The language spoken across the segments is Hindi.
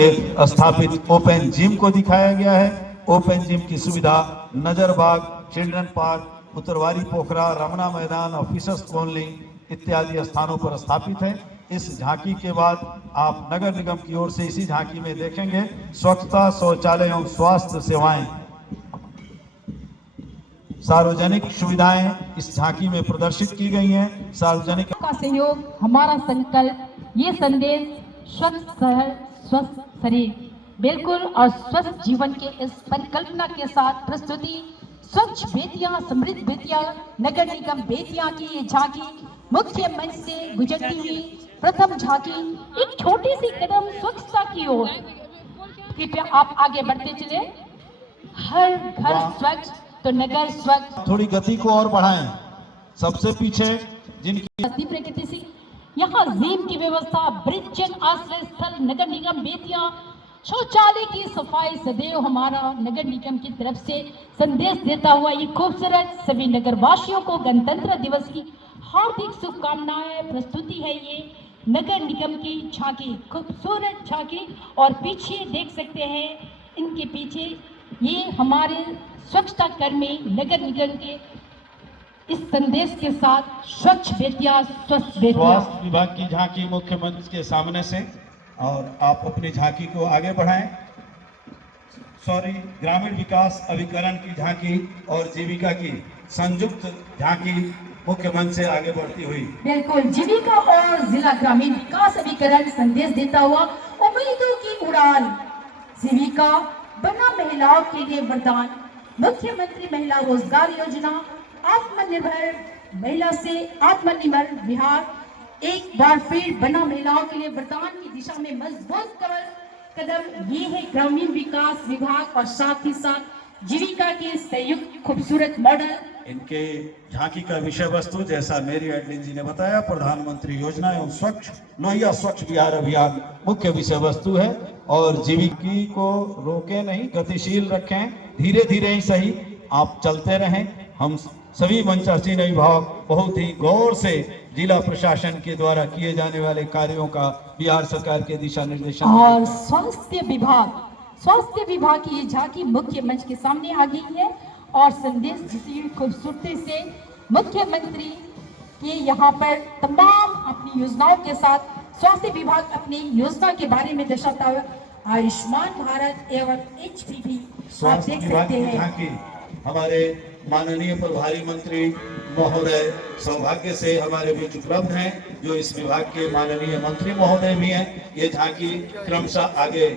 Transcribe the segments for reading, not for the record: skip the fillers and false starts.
स्थापित ओपन जिम को दिखाया गया है। ओपन जिम की सुविधा नजरबाग, चिल्ड्रन पार्क, उत्तरवारी पोखरा, रमना मैदान, ऑफिसर्स कॉलोनी इत्यादि स्थानों पर स्थापित है। इस झांकी के बाद आप नगर निगम की ओर से इसी झांकी में देखेंगे स्वच्छता, शौचालय एवं स्वास्थ्य सेवाएं, सार्वजनिक सुविधाएं इस झांकी में प्रदर्शित की गई हैं। सार्वजनिक का सहयोग, हमारा संकल्प, ये संदेश स्वच्छ शहर स्वस्थ शरीर बिल्कुल और स्वस्थ जीवन के इस परिकल्पना के साथ प्रस्तुति स्वच्छ बेतिया समृद्ध बेतिया नगर निगम बेतिया की ये झांकी मुख्य मंच से गुजरती हुई प्रथम झांकी एक छोटी सी कदम स्वच्छता की ओर। कृपया आप आगे बढ़ते चले। हर घर स्वच्छ तो नगर स्वच्छ। थोड़ी गति को और बढ़ाएं। सबसे पीछे जिनकी प्रकृति से यहाँ जिम की व्यवस्था, ब्रिज जन आश्रय स्थल नगर निगम बेतिया, शौचालय की सफाई सदैव हमारा नगर निगम की तरफ से संदेश देता हुआ ये खूबसूरत सभी नगर वासियों को गणतंत्र दिवस की हार्दिक शुभकामनाएं। प्रस्तुति है ये नगर निगम की झांकी, खूबसूरत झांकी। और पीछे देख सकते हैं इनके पीछे ये हमारे स्वच्छता कर्मी नगर निगम के इस संदेश के साथ स्वच्छ बेतिया स्वस्थ बेतिया। स्वास्थ्य विभाग की झांकी मुख्य मंच के सामने से, और आप अपनी झांकी को आगे बढ़ाएं। ग्रामीण विकास अभिकरण की झांकी और जीविका की संयुक्त झांकी मुख्य मंच से आगे बढ़ती हुई। बिल्कुल, जीविका और जिला ग्रामीण विकास अभिकरण संदेश देता हुआ उम्मीदों की उड़ान। जीविका बना महिलाओं के लिए वरदान, मुख्यमंत्री महिला रोजगार योजना, आत्मनिर्भर महिला से आत्मनिर्भर बिहार, एक बार फिर बना महिलाओं के लिए वरदान की दिशा में मजबूत कदम। ये है ग्रामीण विकास विभाग और साथ ही साथ जीविका के संयुक्त खूबसूरत मॉडल। इनके झांकी का विषय वस्तु जैसा मेरी एडलिन जी ने बताया, प्रधानमंत्री योजना एवं स्वच्छ लोहिया स्वच्छ बिहार अभियान मुख्य विषय वस्तु है। और जीविकी को रोके नहीं, गतिशील रखें, धीरे धीरे ही सही आप चलते रहें। हम सभी मंचासीन विभाग बहुत ही गौर से जिला प्रशासन के द्वारा किए जाने वाले कार्यों का बिहार सरकार के दिशा निर्देशन और स्वास्थ्य विभाग की ये झांकी मुख्य मंच के सामने आ गई है और संदेश जितनी खूबसूरती से मुख्यमंत्री के यहाँ पर तमाम अपनी योजनाओं के साथ स्वास्थ्य विभाग अपनी योजना के बारे में दर्शाता हुआ आयुष्मान भारत एवं HPV आप देख सकते हैं। हमारे माननीय प्रभारी मंत्री महोदय सौभाग्य से हमारे बीच उपलब्ध हैं, जो इस विभाग के माननीय मंत्री महोदय भी हैं। ये झांकी क्रमशः आगे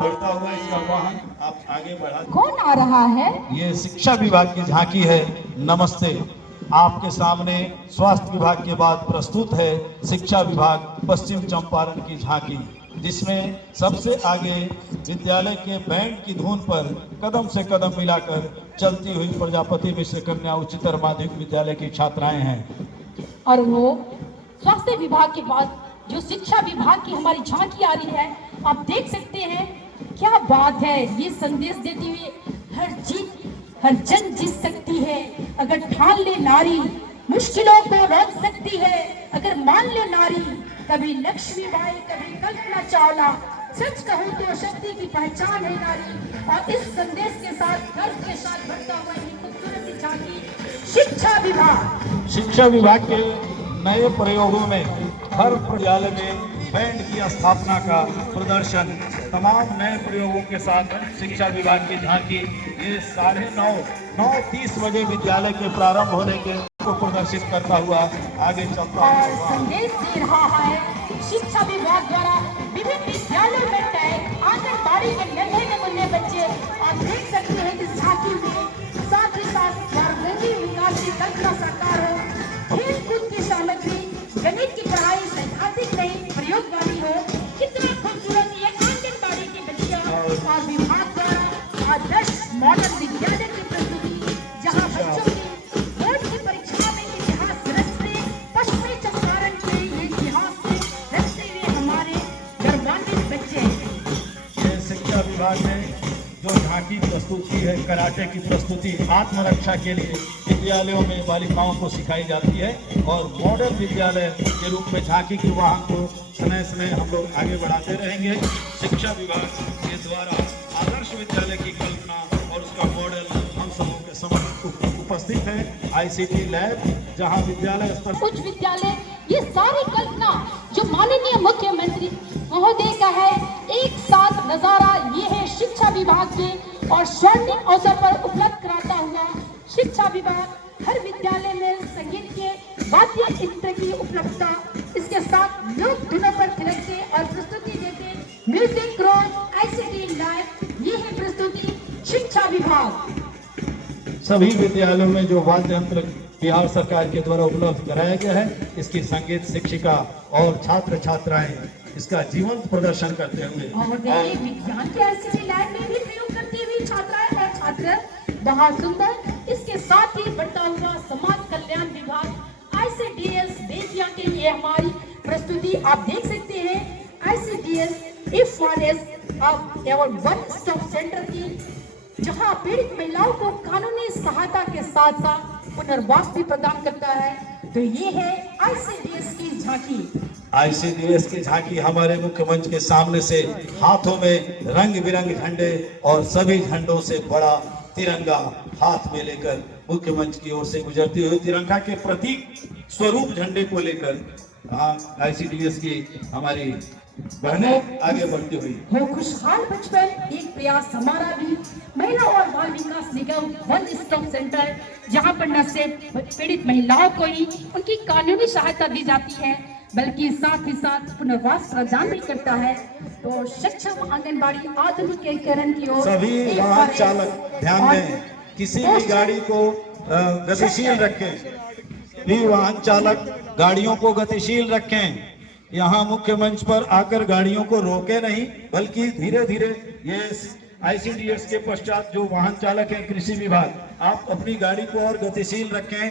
बढ़ता हुआ इसका वाहन आप आगे बढ़ा। कौन आ रहा है? ये शिक्षा विभाग की झांकी है। नमस्ते, आपके सामने स्वास्थ्य विभाग के बाद प्रस्तुत है शिक्षा विभाग पश्चिम चंपारण की झांकी, जिसमें सबसे आगे विद्यालय के बैंड की धुन पर कदम से कदम मिलाकर चलती हुई प्रजापति मिश्र कन्या उच्चतर माध्यमिक विद्यालय की छात्राएं हैं। और वो स्वास्थ्य विभाग के बाद जो शिक्षा विभाग की हमारी झांकी आ रही है, आप देख सकते हैं क्या बात है। ये संदेश देती हुई हर जन जीत सकती है, अगर ठान ले नारी मुश्किलों को रोक सकती है, अगर मान ले नारी कभी लक्ष्मी बाई कभी कल्पना चावला, सच कहूँ तो शक्ति की पहचान है नारी। और इस संदेश के साथ गर्व के साथ बढ़ता हुआ ये खूबसूरत झांकी शिक्षा विभाग के नए प्रयोगों में हर विद्यालय में बैंड की स्थापना का प्रदर्शन, तमाम नए प्रयोगों के साथ शिक्षा विभाग की झांकी ये 9:30 बजे विद्यालय के प्रारंभ होने के को प्रदर्शित करता हुआ आगे चलता है। और संदेश दे रहा है शिक्षा विभाग द्वारा विभिन्न विद्यालयों में तय आंगनबाड़ी के नन्हे मुन्ने बच्चे आप देख सकते हैं इस झांकी में। साथ ही साथ सर्वांगीण विकास की कल्पना साकार हो, खेल कूद की सामग्री, गणित की पढ़ाई सैद्धांतिक नहीं प्रयोगवादी हो। कितना खूबसूरत ये आंगनबाड़ी की बच्चियां और विभाग द्वारा आदर्श मॉडल विद्यालय की प्रस्तुति, जहाँ बच्चों की बोर्ड की परीक्षा में इतिहास रचते पश्चिमी चंपारण के ये इतिहास से रचते हुए हमारे गौरवान्वित बच्चे। ये शिक्षा विभाग ने जो झांकी प्रस्तुत की है, कराटे की प्रस्तुति आत्मरक्षा के लिए विद्यालयों में बालिकाओं को सिखाई जाती है और मॉडल विद्यालय के रूप में झांकी के वाहन को समय समय हम लोग आगे बढ़ाते रहेंगे। शिक्षा विभाग के द्वारा आदर्श विद्यालय की कल्पना और उसका मॉडल हम सबों के समक्ष उपस्थित है। ICT लैब जहां विद्यालय स्तर उच्च विद्यालय, ये सारी कल्पना जो माननीय मुख्यमंत्री महोदय का है, एक साथ नजारा ये है शिक्षा विभाग के और स्वर्णिम अवसर पर उपलब्ध कराता हुआ शिक्षा विभाग हर विद्यालय में संगीत के वाद्य यंत्र की उपलब्धता, इसके साथ लोक धुनों पर थिरकते और प्रस्तुति देते म्यूजिक रोड ICT लैब, ये है प्रस्तुति शिक्षा विभाग। सभी विद्यालयों में जो वाद्य यंत्र बिहार सरकार के द्वारा उपलब्ध कराया गया है, इसकी संगीत शिक्षिका और छात्र छात्राएं इसका जीवंत प्रदर्शन करते हुए और देखिए विज्ञान के ICT लैब में भी प्रयोग करती हुई छात्राएं और छात्र बहुत सुंदर। इसके साथ ही बढ़ता हुआ समाज कल्याण विभाग ICDS बेतिया के लिए हमारी प्रस्तुति आप देख सकते हैं। ICDS FRS अब केवल वन स्टॉप सेंटर की, जहां पीड़ित महिलाओं को कानूनी सहायता के साथ साथ पुनर्वास भी प्रदान करता है। तो ये है ICDS की झांकी। ICDS की झांकी हमारे मुख्य मंच के सामने से हाथों में रंग बिरंगे झंडे और सभी झंडों से बड़ा तिरंगा हाथ में लेकर मुख्य मंच की ओर से गुजरती हुई तिरंगा के प्रतीक स्वरूप झंडे को लेकर ICDS की हमारी बहनें आगे बढ़ती हुई हो खुशहाल बचपन, एक प्रयास हमारा भी महिला और बाल विकास निगम वन स्टॉप सेंटर, जहां पर न सिर्फ पीड़ित महिलाओं को ही उनकी कानूनी सहायता दी जाती है बल्कि साथ ही साथ पुनर्वास प्रदान भी करता है। तो सक्षम आंगनबाड़ी आधुनिकीकरण की ओर सभी वाहन चालक ध्यान दें, किसी भी गाड़ी को गतिशील रखें, भी वाहन चालक गाड़ियों को गतिशील रखें। यहाँ मुख्य मंच पर आकर गाड़ियों को रोके नहीं, बल्कि धीरे धीरे ये ICDS के पश्चात जो वाहन चालक है कृषि विभाग, आप अपनी गाड़ी को और गतिशील रखें,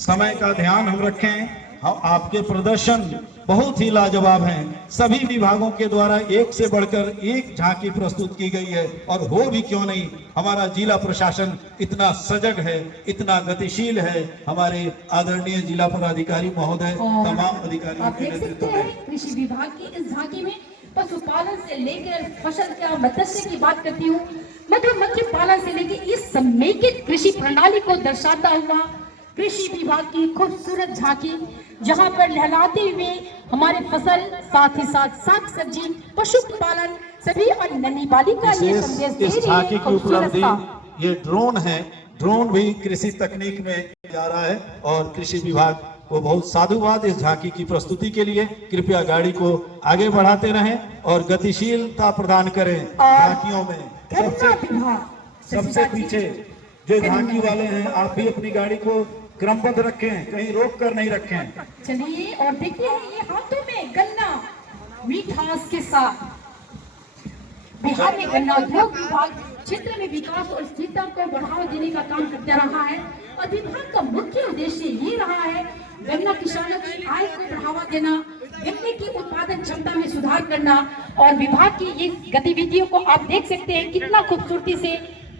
समय का ध्यान हम रखें। हम आपके प्रदर्शन बहुत ही लाजवाब हैं। सभी विभागों के द्वारा एक से बढ़कर एक झांकी प्रस्तुत की गई है और हो भी क्यों नहीं, हमारा जिला प्रशासन इतना सजग है, इतना गतिशील है। हमारे आदरणीय जिला पदाधिकारी महोदय तमाम अधिकारियों के नेतृत्व में कृषि विभाग की इस झांकी में पशुपालन से लेकर फसल का मत्स्य की बात करती हूँ, मधुमक्खी पालन से लेकर इस समेकित कृषि प्रणाली को दर्शाता हुआ कृषि विभाग की खूबसूरत झांकी, जहां पर लहलाते हुए हमारे फसल, साथ ही साथ साग सब्जी, पशुपालन सभी और नन्ही बालिका ये संदेश दे इस रही झांकी है। की उपलब्धि ये ड्रोन है, ड्रोन भी कृषि तकनीक में जा रहा है और कृषि विभाग को बहुत साधुवाद इस झांकी की प्रस्तुति के लिए। कृपया गाड़ी को आगे बढ़ाते रहें और गतिशीलता प्रदान करें झांकियों में। सबसे पीछे जो झांकी वाले हैं, आप भी अपनी गाड़ी को क्रमबद्ध रखें, कहीं रोक कर नहीं रखें। चलिए और देखिए ये हाथों में गन्ना मिठास के साथ बिहार में गन्ना उद्योग विभाग क्षेत्र में विकास और स्थिरता को बढ़ावा देने का काम करते रहा है और विभाग का मुख्य उद्देश्य ये रहा है गन्ना किसानों की आय को बढ़ावा देना, गन्ने की उत्पादन क्षमता में सुधार करना। और विभाग की ये गतिविधियों को आप देख सकते हैं कितना खूबसूरती से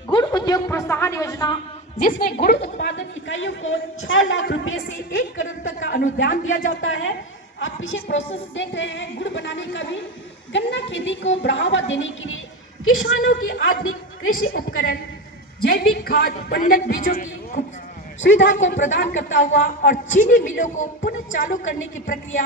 गुड़ उद्योग प्रोत्साहन योजना, जिसमें गुड़ उत्पादन इकाइयों को 6 लाख रुपए से 1 करोड़ तक का अनुदान दिया जाता है। आप पीछे प्रोसेस देख रहे हैं गुड़ बनाने का भी। गन्ना खेती को बढ़ावा देने के लिए किसानों की आधुनिक कृषि उपकरण, जैविक खाद, उन्नत बीजों की सुविधा को प्रदान करता हुआ और चीनी मिलों को पुनः चालू करने की प्रक्रिया,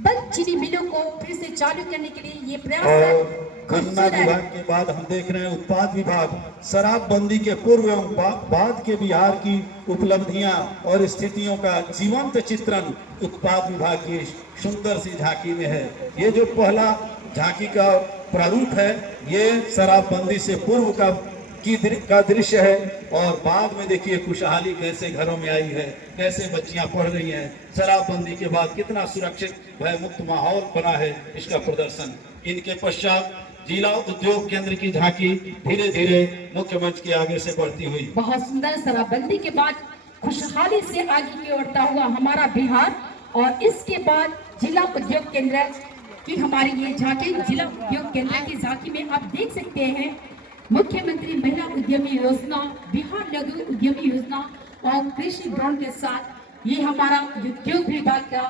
बंद चीनी मिलों को फिर से चालू करने के लिए ये प्रयास है। गन्ना विभाग के बाद हम देख रहे हैं उत्पाद विभाग, शराबबंदी के पूर्व एवं बाद के बिहार की उपलब्धियां और स्थितियों का जीवंत चित्रण उत्पाद विभाग की सुंदर सी झांकी में है। ये जो पहला झांकी का प्रारूप है, ये शराबबंदी से पूर्व का दृश्य है और बाद में देखिए खुशहाली कैसे घरों में आई है, कैसे बच्चियां पढ़ रही हैं। शराबबंदी के बाद कितना सुरक्षित भय मुक्त माहौल बना है, इसका प्रदर्शन। इनके पश्चात जिला उद्योग केंद्र की झांकी धीरे धीरे मुख्य मंच के आगे से बढ़ती हुई। बहुत सुंदर शराबबंदी के बाद खुशहाली से आगे की बढ़ता हुआ हमारा बिहार और इसके बाद जिला उद्योग केंद्र की हमारी ये झांकी, जिला उद्योग केंद्र की झांकी में आप देख सकते हैं मुख्यमंत्री महिला उद्यमी योजना, बिहार लघु उद्यमी योजना और कृषि ड्रोन के साथ ये हमारा उद्योग विभाग का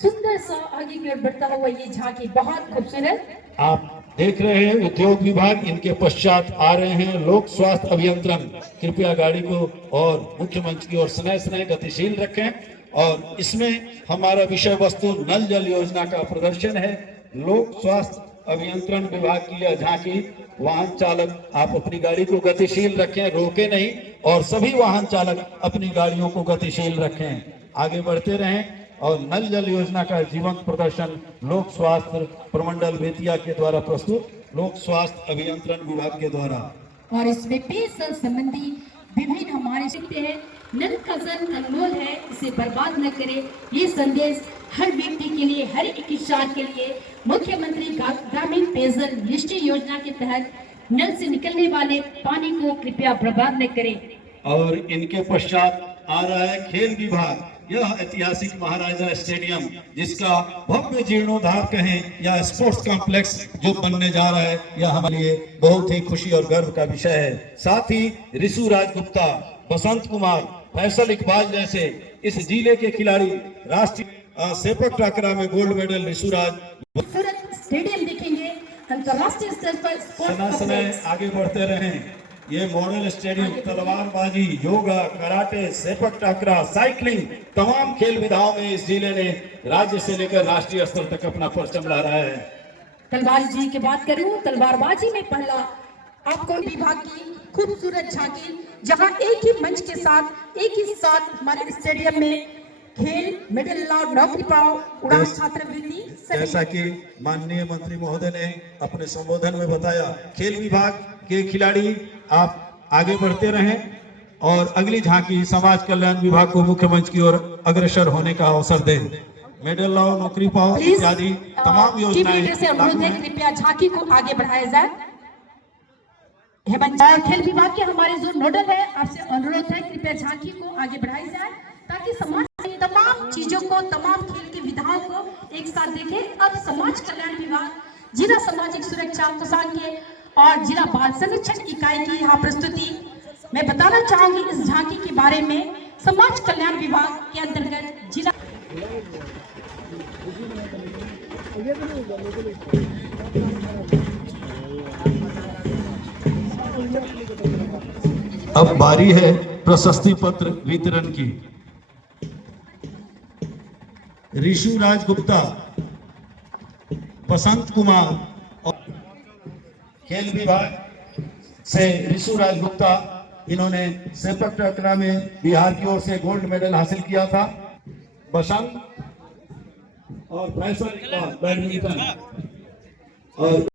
सुंदर सा आगे की ओर बढ़ता हुआ ये झांकी बहुत खूबसूरत। आप देख रहे हैं उद्योग विभाग, इनके पश्चात आ रहे हैं लोक स्वास्थ्य अभियंत्रण। कृपया गाड़ी को और मुख्य मंच की ओर स्नेह स्नेह गतिशील रखें। और इसमें हमारा विषय वस्तु नल जल योजना का प्रदर्शन है। लोक स्वास्थ्य अभियंत्रण विभाग की यह झांकी। वाहन चालक आप अपनी गाड़ी को गतिशील रखें, रोके नहीं, और सभी वाहन चालक अपनी गाड़ियों को गतिशील रखें, आगे बढ़ते रहें। और नल जल योजना का जीवंत प्रदर्शन लोक स्वास्थ्य प्रमंडल बेतिया के द्वारा प्रस्तुत, लोक स्वास्थ्य अभियंत्रण विभाग के द्वारा। और इसमें पेयजल संबंधी विभिन्न हमारे सीखते हैं। नल का जल अनमोल है, इसे बर्बाद न करें। ये संदेश हर व्यक्ति के लिए, हर एक किसान के लिए मुख्यमंत्री ग्रामीण पेयजल निश्चय योजना के तहत नल से निकलने वाले पानी को कृपया बर्बाद न करें। और इनके पश्चात आ रहा है खेल विभाग। यह ऐतिहासिक महाराजा स्टेडियम, जिसका भव्य जीर्णोद्धार कहें या स्पोर्ट्स कॉम्प्लेक्स जो बनने जा रहा है, यह हमारे लिए बहुत ही खुशी और गर्व का विषय है। साथ ही ऋषु राज गुप्ता, बसंत कुमार, फैसल इकबाल जैसे इस जिले के खिलाड़ी राष्ट्रीय सेपक टाकरा में गोल्ड मेडल ऋषु राज। खूबसूरत स्टेडियम देखेंगे, अंतर्राष्ट्रीय स्तर पर स्पोर्ट्स समय आगे बढ़ते रहें। ये मॉडल स्टेडियम तलवारबाजी, योगा, कराटे, सेपक टाकरा, साइकिलिंग, तमाम खेल विधाओं में इस जिले ने राज्य से लेकर राष्ट्रीय स्तर तक अपना परचम लहराया है। तलवारबाजी की बात करूं, तलवारबाजी में पहला आपको विभाग की खूबसूरत झांकी, जहां एक ही मंच के साथ एक ही साथ हमारे स्टेडियम में खेल, मेडल लाओ, नौकरी पाओ, उड़ान छात्रवृत्ति। जैसा कि माननीय मंत्री महोदय ने अपने संबोधन में बताया, खेल विभाग के खिलाड़ी आप आगे बढ़ते रहें और अगली झांकी समाज कल्याण विभाग को मुख्य मंच की ओर अग्रसर होने का अवसर दें। मेडल लाओ, नौकरी पाओ इत्यादि तमाम योजनाएं से अनुरोध है, कृपया झांकी को आगे बढ़ाया जाए। हेमंत खेल विभाग के हमारे जो नोडल है, आपसे अनुरोध है कृपया झांकी को आगे बढ़ाई जाए, ताकि समाज की तमाम चीजों को, तमाम खेल की विधाओं को एक साथ देखे। अब समाज कल्याण विभाग, जिला सामाजिक सुरक्षा कोषांग के और जिला बाल संरक्षण इकाई की यहाँ प्रस्तुति मैं बताना चाहूंगी इस झांकी के बारे में। समाज कल्याण विभाग के अंतर्गत जिला अब बारी है प्रशस्ति पत्र वितरण की। ऋषु राज गुप्ता, बसंत कुमार और खेल विभाग से ऋषु राज गुप्ता, इन्होंने सेपक टाकरा में बिहार की ओर से गोल्ड मेडल हासिल किया था। बसंत और फैसल बैडमिंटन और